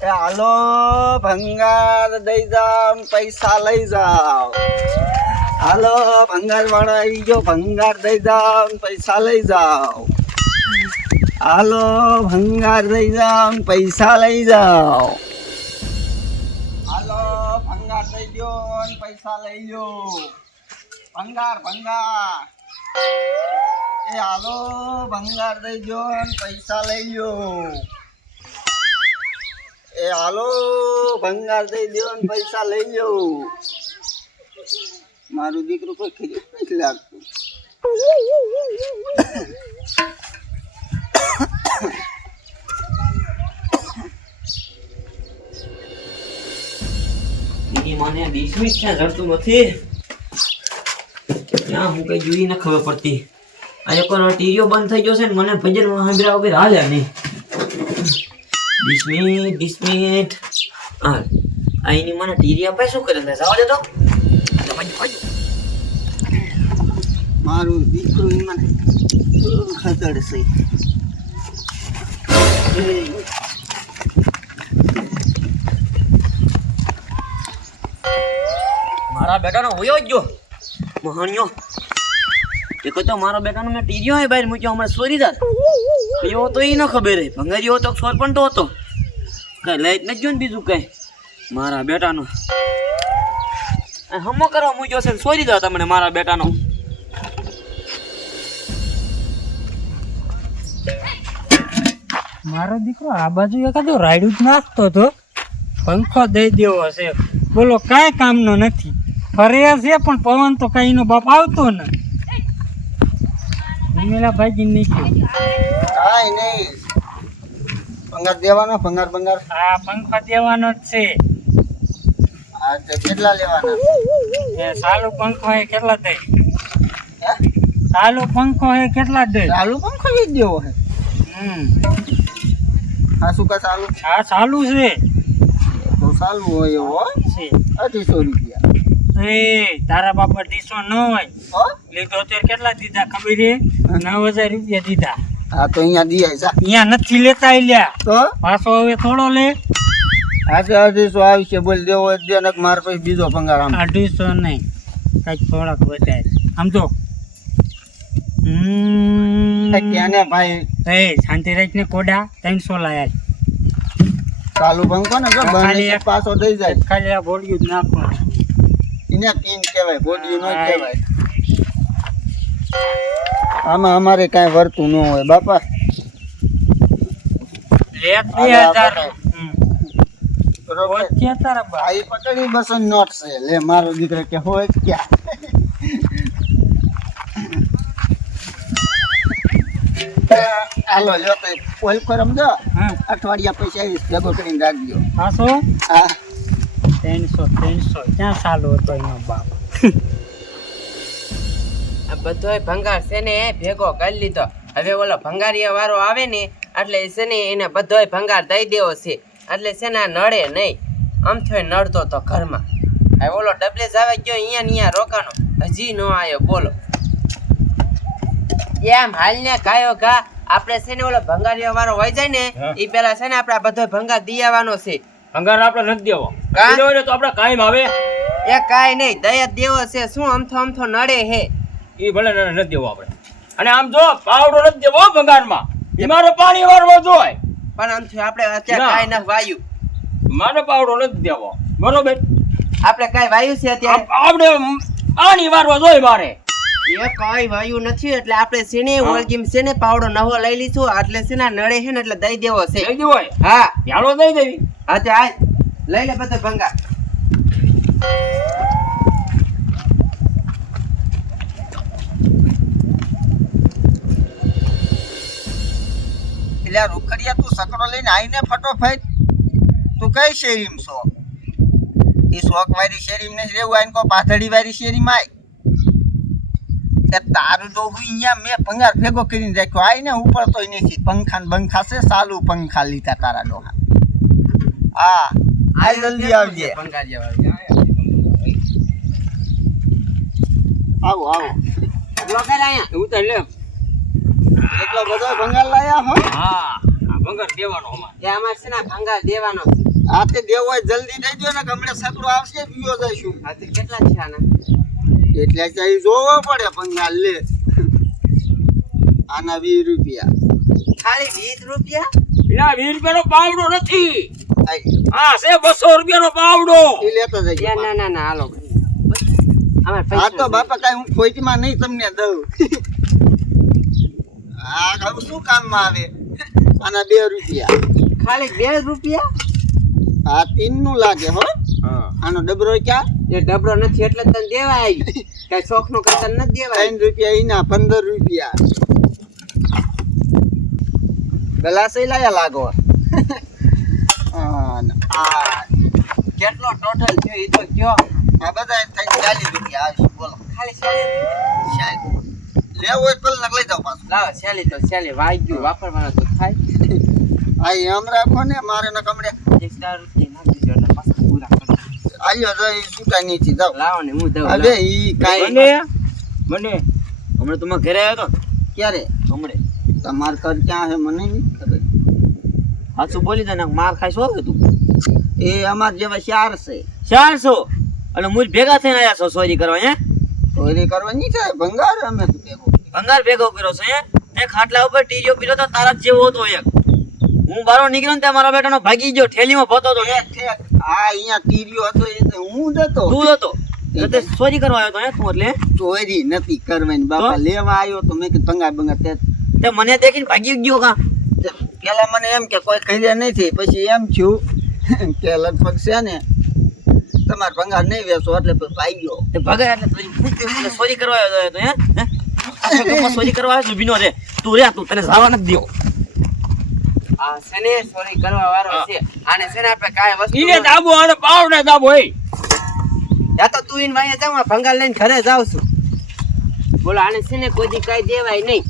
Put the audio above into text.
એ હાલો ભંગાર દઈ જાવ પૈસા લઈ જાઓ. હાલો ભંગાર વાળો આવી ગયો, ભંગાર દઈ જાવ પૈસા લઈ જાઓ. હાલો ભંગાર દઈ જાવ પૈસા લઈ જાઓ. હાલો ભંગાર દઈ દો પૈસા લઈ લો. ભંગાર ભંગાર એ હાલો ભંગાર દઈ દો પૈસા લઈ લો. એ હાલો ભંગાર દઈ દો પૈસા લઈ લો. મારું દીકરું કોઈ ખીજું નથી લાગતું. મને 20 મિનિટ ક્યાં જડતું નથી. ક્યાં હું કઈ જોઈ ન ખબર પડતી. આ એક ટીવીઓ બંધ થઈ ગયો છે ને મને ભજન સાંભળ્યા વગર હાલ્યા નહીં. 20 મિનિટ હા આ એની મને ટીવી આપે શું કરે જવા દે તો. મારું દીકરું મને ખતડશે. મારા બેટાનો હોયો જ ગયો મહાણિયો. એક તો મારા બેટાનો મેં ટીરીઓ હે બહાર મૂક્યો હમણાં સોરીદાર એવો તો એ ન ખબર હે. ભંગારીઓ તો સોરપણ તો હતો કઈ લાઈટ નથી જોયું ને બીજું કઈ. મારા બેટાનો હમો કરવા મૂક્યો છે સોરીદાર તમને મારા બેટાનો. મારો દીકરો આ બાજુ એકાદો રાયડું જ નાખતો હતો. પંખો દઈ દેવો હશે બોલો કાંઈ કામનો નથી. ફરે છે પણ પવન તો કઈ નો બાપ આવતો ને. નિમેલા ભાઈ નીકળ્યો કાંઈ નહીં. ભંગાર દેવાનો ભંગાર ભંગાર. હા પંખો દેવાનો જ છે. હા તે કેટલા લેવાના? એ સાલો પંખો હે કેટલા દે? હે સાલો પંખો હે કેટલા દે? ચાલુ પંખો જ દેવો હે. હા શું કા ચાલુ? હા ચાલુ છે તો ચાલુ હોય એવો છે. 250 રૂપિયા. એ તારા બાપા 200 ન હોય હો લીધો અત્યારે કેટલા દીધા ખબર છે? 9000 રૂપિયા દીધા. હા તો અહીંયા દિયા જા. અહીંયા નથી લેતા લ્યા તો પાછો હવે થોડો લે. આજે 250 આવશે બોલ દેવો હોય દે ને માર પછી બીજો ભંગાર આમ 250 નહીં કઈક થોડાક વધારે આમ તો. ક્યાં ભાઈ એ શાંતિ રાખને કોડા 300 લાયા. ચાલુ પંખો ને જો બંધ પાછો દઈ જાય. ખાલી આ બોડિયું જ નાખવાનું. એને પિન કહેવાય બોડિયું ન કહેવાય. આમાં અમારે કાંઈ વર્તું ન હોય બાપા. લે 2000 બરોબર ક્યાં તારા બા? આ પટડી 200 નોટ છે. લે મારો દીકરો કે હોય જ ક્યાં. હાલો જો તો ઓલ કરમ જો અઠવાડિયા પૈસા ભેગો કરીને રાખજો. પાછો હા 300 ક્યાં સાલો હતો એનો બાપ. આ બધોય ભંગાર છે ને ભેગો કરી લીધો. હવે ઓલો ભંગારીયા વાળો આવે ને એટલે છે ને એને બધોય ભંગાર દઈ દેવો છે. એટલે છે ને આ નડે નહીં. આમ થોય નડતો તો ઘરમાં. હવે ઓલો ડબલે જ આવે ગયો અહીંયા ને અહીંયા રોકાનો હજી નો આવ્યો બોલો. એમ હાલ ને ગાયો ઘા આપણે છે ને ઓલો ભંગારીયા વાળો વહી જાય ને એ પેલા છે ને આપણે આ બધોય ભંગાર દી આવવાનો છે. ભંગાર આપણે નથી દેવો. કા? તો આપણે કાયમ આવે એ કાંઈ નહીં દયા દેવો છે. શું અમથો નડે હે એ ભલે નથી દેવો આપણે. અને આમ જો પાવડો નથી દેવો ભંગારમાં. મારો પાણી વાળવો જોઈએ પણ આમ થયું આપણે અત્યારે કાંઈ ન વાયું. મારો પાવડો નથી દેવો બરોબર. આપણે કાંઈ વાયું છે અત્યારે? આપણે પાણી વાળવો જોઈએ મારે. એ કાંઈ વાયું નથી એટલે આપણે છે ને ઓળગીમ છે ને પાવડો નવો લઈ લીધું એટલે છે ને નડે છે ને એટલે દઈ દેવો છે. દઈ દેવો હા ચાલો દઈ દેવી. હા તે આય લઈ લે બધો ભંગાર. એટલે રૂખડિયા તું સકડો લઈને આવીને ફટોફટ. તું કઈ શેરીમ છો? એ શોક વાળી શેરીમ ને રેવું આવીને કો પાથડી વાળી શેરીમાં આય. તારું તો હું અહીંયા મેં ભંગાર ભેગો કરીને રાખ્યો. આવીને ઉપર તો નથી પંખા બંખા છે. સાલું પંખા લીધા તારા ડોહા. હા આ જલ્દી આવજે. ભંગારિયા આવો આવો. એટલો કર અહીંયા એવું તો લે. એટલો બધો ભંગાર લાયા હો. હા આ ભંગાર દેવાનો અમારે. એ અમાર છે ને ભંગાર દેવાનો છે. આ તે દેવો હોય જલ્દી દેજો ને કે હમણાં સકડો આવશે પીયો જઈશું. હા તે કેટલા છે આના? એટલે ચાઈ જોવો પડે ભંગાર લે. આના 20 રૂપિયા. ખાલી 20 રૂપિયા? પેલા 20 રૂપિયાનો પાવડો નથી, આઈ આ છે 200 રૂપિયાનો પાવડો. ઈ લેતો જજો. યા ના ના ના હાલો અમાર આ પૈસા તો બાપા કાઈ હું ખોટમાં નહીં તમને દઉં. આ હવે શું કામમાં આવે? આના 2 રૂપિયા. ખાલી 2 રૂપિયા? આ 3 નું લાગે હો. આનો ડબરો ક્યાં? એ ડબરો નથી એટલે તને દેવા આવી. કઈ શોખ નો કરતા નથી દેવા 3 રૂપિયા ઈના 15 રૂપિયા. ગલાસઈ લાયા લાગો. આ કેટલો ટોટલ છે એ તો કયો? આ બધા થઈ 40 રૂપિયા આવશે. બોલો ખાલી 40? શાયદ લેવો હોય તો લઈ જાવ પાછું. લાવો સેલી તો સેલી વાગ્યું વાપરવાના તો થાય. આ એમ રાખો ને મારે ન કમડે. 10 રૂપિયા નાખી દેજો એટલે પાછા પૂરા કરો. આલ્યો જઈ સુટા નીચે જાવ. લાવો ને હું દઉં. હવે ઈ કાઈ મને હમણાં તમારા ઘરે આવ્યો તો ક્યારે? હમણે તમાર ઘર ક્યાં હે મને નહીં ખબર. હાચું બોલી દે ને માર ખાઈ શું હતું એ અમાર જેવા 4 છે. 400 અને મૂળ ભેગા થઈને આયા છો ચોરી કરવા હે ચોરી કરવાની છે ભંગાર અમે તો ભેગો. ભંગાર ભેગો કર્યો છે હે તે ખાટલા ઉપર ટીજો પીરો તો તારા જ જેવો હતો એક હું બારો નીકળ્યો ને ત્યાં મારા બેટાનો ભાગી ગયો ઠેલીમાં ભતો તો ઠેક ઠેક. આ અહીંયા તીર્યો હતો એ તો હું જ હતો. તું હતો તો તે ચોરી કરવા આવ્યો તો હે તું એટલે ચોરી નથી કરવાની બાપા. લેવા આવ્યો તો મેં કીધું ભંગાર ભંગાર તે મને દેખીને ભાગી ગયો કા પેલા મને એમ કે કોઈ ખરીદે નથી. પછી એમ થયું કે લગભગ છે ને તમારે ભંગાર નહીં વેચો એટલે પછી ભાઈ ગયો. તે ભગાય એટલે ચોરી કરવા આવ્યો તો હે ચોરી કરવા આવ્યો ભીનો રે તું રે તું તને જવા નથી દેવો આ છે ને ચોરી કરવા વાળો છે. આને છે ને આપણે કાંઈ વસ્તુ ઈને દાબો અને પાવડે દાબો એ. યા તો તું ઈન વાયા જાવ ભંગાર લઈને ઘરે જાવ છું. બોલો આને છે ને કોઈ દી કાંઈ દેવાય નહીં.